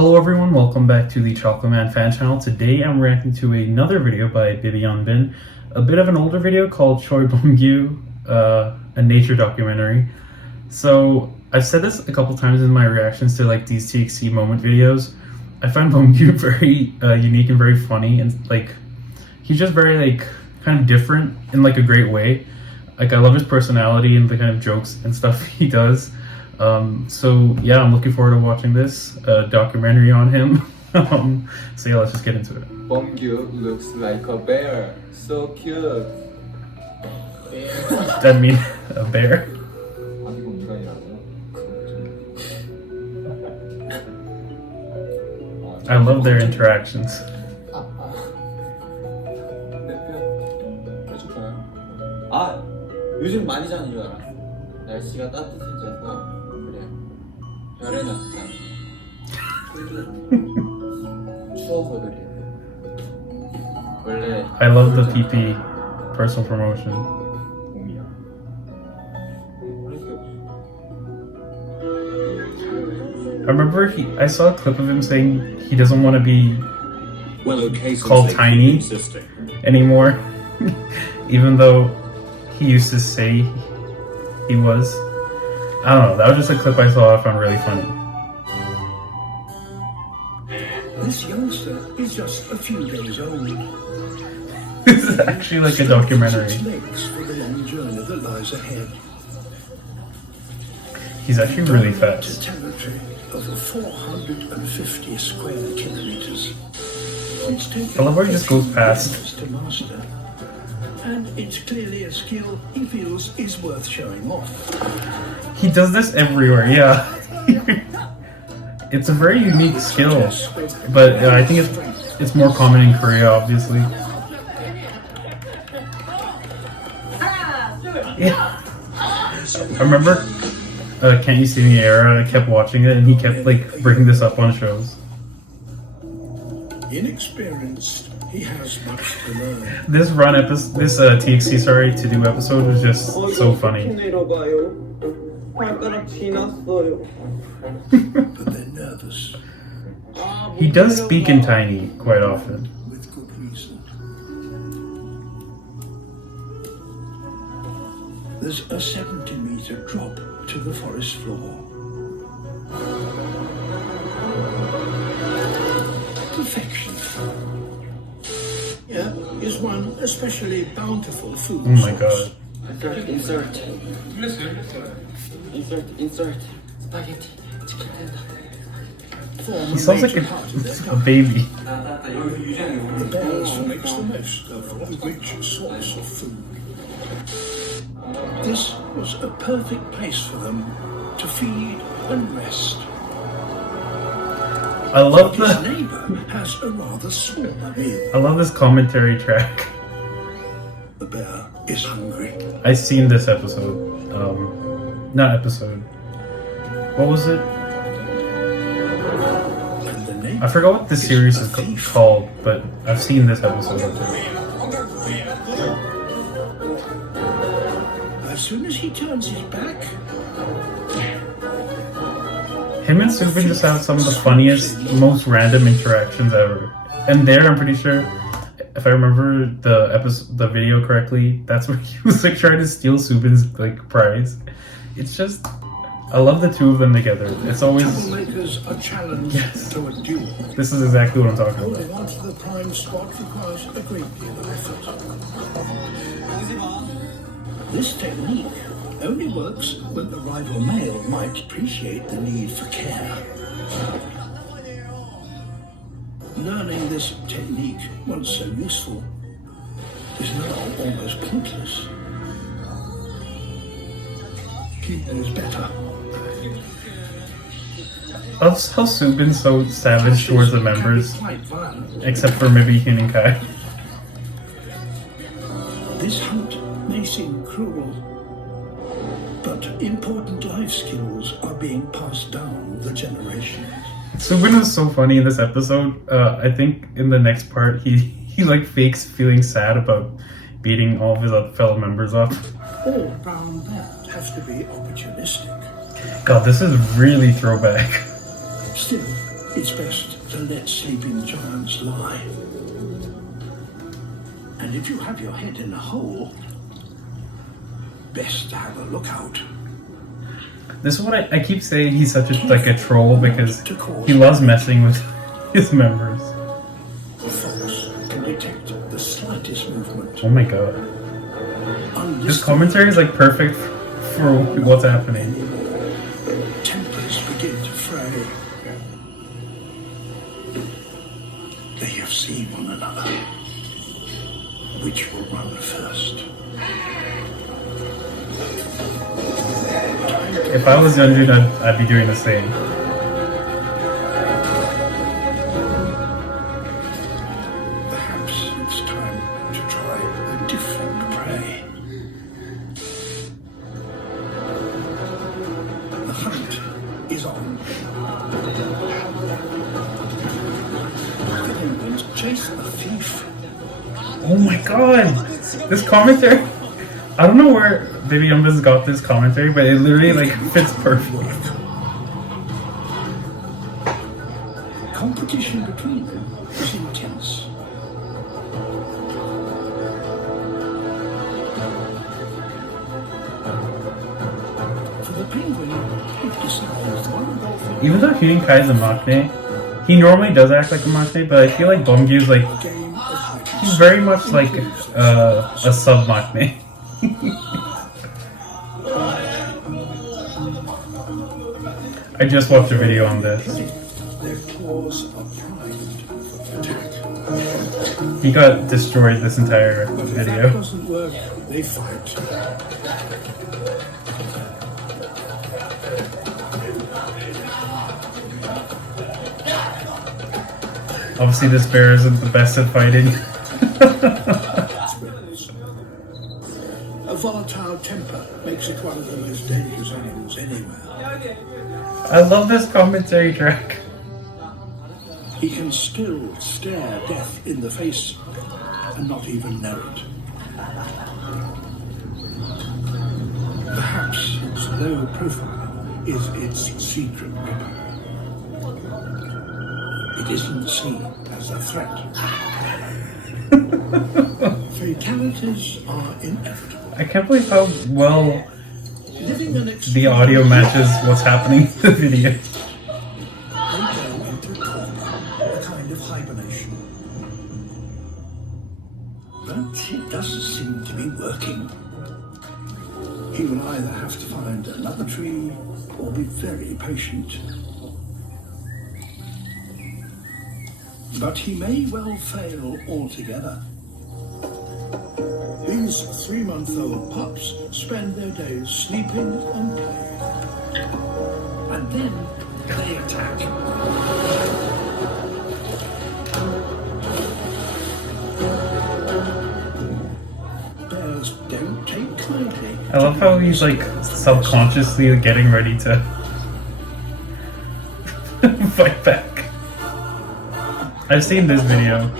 Hello everyone, welcome back to the Chocolate Man fan channel. Today I'm reacting to another video by Bin, a bit of an older video called Choi Beomgyu, a nature documentary. So I've said this a couple times in my reactions to like these TXT moment videos. I find Beomgyu very unique and very funny, and like he's just very like kind of different in like a great way. Like I love his personality and the kind of jokes and stuff he does. So yeah, I'm looking forward to watching this documentary on him. So yeah, let's just get into it. Beomgyu looks like a bear. So cute. Does that mean a bear? I love their interactions. 아, 요즘 많이 자는 줄 알았어. 날씨가 따뜻해져서 그래. 별에 잤잖아. 추워서 그래. 원래 I love the PP personal promotion. I remember I saw a clip of him saying he doesn't want to be called Tiny anymore, even though he used to say he was. I don't know, that was just a clip I saw I found really funny. This youngster is just a few days old. This is actually like a documentary. For the long journey that lies ahead. He's actually really fast. Territory over 450 square kilometers. I love how he just goes past. To master. And it's clearly a skill he feels is worth showing off. He does this everywhere, yeah. It's a very unique skill, but I think it's more common in Korea, obviously. Yeah. I remember Can't You See Me era, I kept watching it and he kept like bringing this up on shows. Inexperienced, he has much to learn. This TXT to do episode was just so funny. But they're nervous. He does speak in Tiny quite often. With good reason. There's a 70-meter drop to the forest floor. Perfection. Here is one especially bountiful food. Oh my god. Insert. Spaghetti. Chicken tender. He sounds like a baby. The bears makes the most of the rich source of food. This was a perfect place for them to feed and rest. I love His neighbor has a rather small meal. I love this commentary track. The bear is hungry. I seen this episode. Not episode. What was it? And the neighbor I forgot what the series is called, but I've seen this episode of it. As soon as he turns his back, Him and Subin just have some of the funniest, most random interactions ever. And there, I'm pretty sure, if I remember the video correctly, that's where he was like trying to steal Subin's like prize. It's just, I love the two of them together. It's always troublemakers are challenged to a duel. This is exactly what I'm talking about. Holding on to the prime spot requires a great deal of effort. This technique only works when the rival male might appreciate the need for care. Learning this technique, once so useful, is now almost pointless. He knows better. I love how Subin's so savage towards the members, Quite violent. except for maybe Hin and Kai. This hunt may seem cruel, but important life skills are being passed down the generations. Subin is so funny in this episode. I think in the next part he like fakes feeling sad about beating all of his fellow members up. All brown bears have to be opportunistic. God, this is really throwback. Still, it's best to let sleeping giants lie. And if you have your head in a hole, best to have a lookout. This is what I keep saying. He's such a troll because he loves messing with his members. The fox can detect the slightest movement. Oh my god. This commentary is like perfect for what's happening. Tempers begin to fray. They have seen one another. Which will run first? If I was Yeonjun, I'd be doing the same. Perhaps it's time to try a different prey. The hunt is on. The penguins chase a thief. Oh my god! This commentary, I don't know where Baby Youngbiz got this commentary, but it literally like fits perfectly. Competition between them is intense. For the penguin, it decides one dolphin. Even though Hyun Kai is a maknae, he normally does act like a maknae, but I feel like Beomgyu is like, Game of hide and he's very much like a sub maknae. I just watched a video on this. their claws are primed for attack. He got destroyed this entire But if that video. doesn't work, they fight. Obviously, this bear isn't the best at fighting. A volatile temper makes it one of the most dangerous animals anywhere. I love this commentary track. He can still stare death in the face and not even know it. Perhaps its low profile is its secret weapon. It isn't seen as a threat. Fatalities are inevitable. I can't believe how well Living an the audio matches what's happening in the video. They go into torpor, a kind of hibernation. But it doesn't seem to be working. He will either have to find another tree or be very patient. But he may well fail altogether. These 3-month-old pups spend their days sleeping and playing. And then they attack. Bears don't take kindly. I love how he's like subconsciously getting ready to fight back. I've seen this video.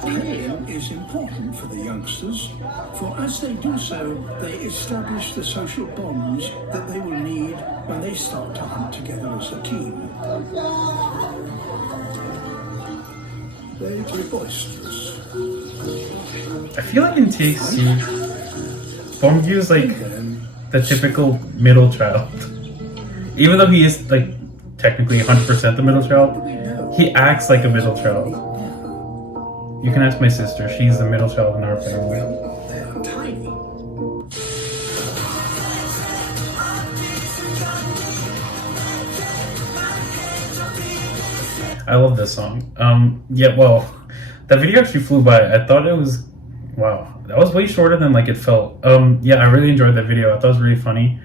Playing is important for the youngsters, for as they do so, they establish the social bonds that they will need when they start to hunt together as a team. They get boisterous. I feel like in TXT, Beomgyu is like Then the typical middle child. Even though he is like technically 100% the middle child, he acts like a middle child. You can ask my sister, she's the middle child in our family. they are tiny. I love this song. Yeah, well, that video actually flew by. I thought it was, wow, that was way shorter than like it felt. Yeah, I really enjoyed that video. I thought it was really funny.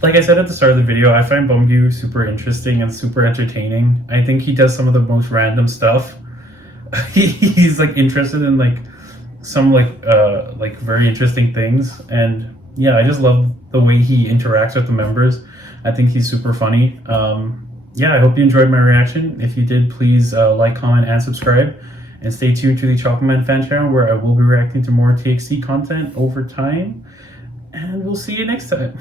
Like I said at the start of the video, I find Beomgyu super interesting and super entertaining. I think he does some of the most random stuff. He's like interested in like some like very interesting things, and yeah, I just love the way he interacts with the members. I think he's super funny. Yeah, I hope you enjoyed my reaction. If you did, please like, comment, and subscribe. And stay tuned to the Chocolate Man fan channel, where I will be reacting to more TXT content over time. And we'll see you next time.